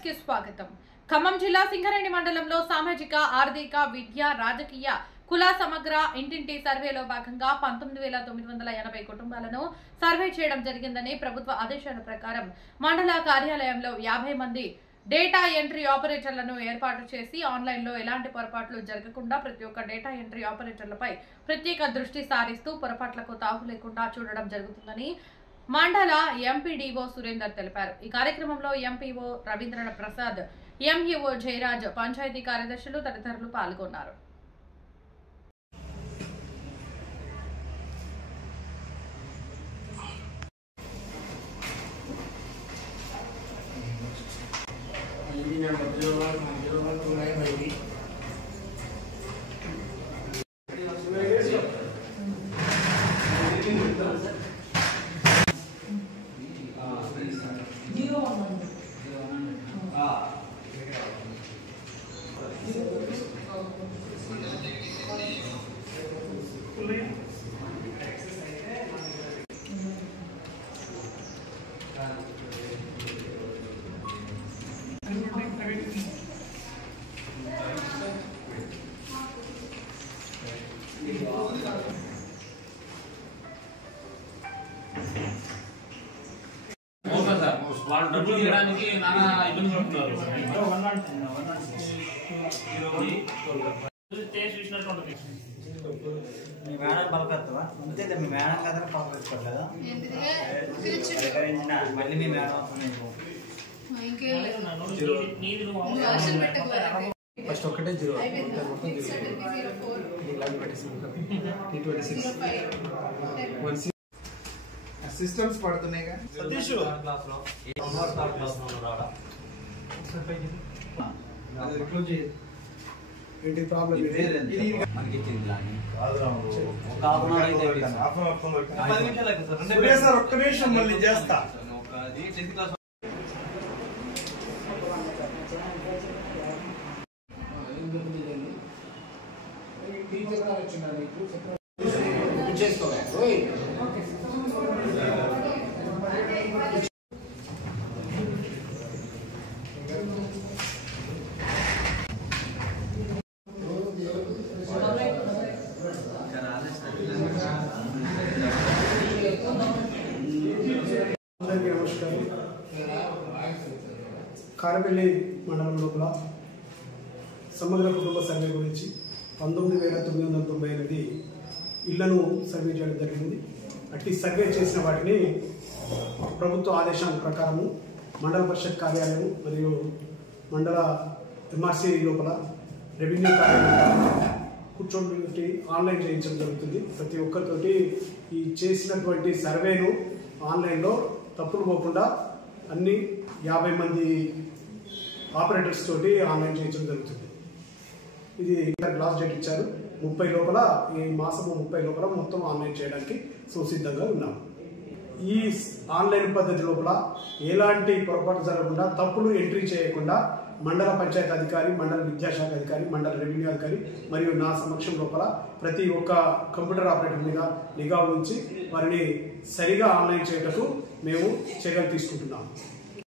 News కి స్వాగతం. ఖమ్మం జిల్లా సింగరేణి మండలంలో సామాజిక, ఆర్థిక, విద్య, రాజకీయ, కుల సమగ్ర ఇంటింటి సర్వేలో భాగంగా 19,980 కుటుంబాలను సర్వే చేయడం జరిగిందని ప్రభుత్వ ఆదేశాల ప్రకారం మండల కార్యాలయంలో 50 మంది డేటా ఎంట్రీ ఆపరేటర్లను ఏర్పాటు చేసి ఆన్లైన్లో ఎలాంటి పొరపాట్లు జరగకుండా ప్రతి ఒక్క డేటా ఎంట్రీ ఆపరేటర్లపై ప్రత్యేక దృష్టి సారిస్తూ పొరపాట్లకు తావు లేకుండా చూడడం జరుగుతుందని మండల ఎంపీడీఓ సురేందర్ తెలిపారు. ఈ కార్యక్రమంలో ఎంపీఓ రవీంద్రనాథ్ ప్రసాద్, ఎంఈఓ జయరాజ్, పంచాయతీ కార్యదర్శులు తదితరులు పాల్గొన్నారు. డబ్బులు తీయడానికి నానా ఇబ్బంది పడుతున్నారు. మీ మేడం పలకత్తావా? అంతే మీ మేడం కదా పలకరించుకోవట్లేదా? మళ్ళీ మీ మేడం ఫస్ట్ ఒకటే 0 సిస్టమ్స్ పడుతున్నాయి. ఏంటి ప్రాబ్లం? ఒక్క నిమిషం మళ్ళీ చేస్తా. నమస్కారం. కారపల్లి మండలం లోపల సమగ్ర కుటుంబ సర్వే గురించి 19,998 ఇళ్లను సర్వే చేయడం జరిగింది. అట్టి సర్వే చేసిన వాటిని ప్రభుత్వ ఆదేశాల ప్రకారము మండల పరిషత్ కార్యాలయం మరియు మండల ఎంఆర్సీ లోపల రెవెన్యూ కార్యాలయం కూర్చోబెట్టి ఆన్లైన్ చేయించడం జరుగుతుంది. ప్రతి ఒక్కరితోటి ఈ చేసినటువంటి సర్వేను ఆన్లైన్లో తప్పులు పోకుండా అన్ని 50 మంది ఆపరేటర్స్ తోటి ఆన్లైన్ చేయించడం జరుగుతుంది. ఇది లాస్ట్ డేట్ ఇచ్చారు. 30 లోపల, ఈ మాసము 30 లోపల మొత్తం ఆన్లైన్ చేయడానికి సంసిద్ధంగా ఉన్నాము. ఈ ఆన్లైన్ పద్ధతి లోపల ఎలాంటి పొరపాటు జరగకుండా, తప్పులు ఎంట్రీ చేయకుండా మండల పంచాయతీ అధికారి, మండల విద్యాశాఖ అధికారి, మండల రెవెన్యూ అధికారి మరియు నా సమక్షం లోపల ప్రతి ఒక్క కంప్యూటర్ ఆపరేటర్ మీద నిఘా ఉంచి వారిని సరిగా ఆన్లైన్ చేయటకు మేము చర్యలు తీసుకుంటున్నాము.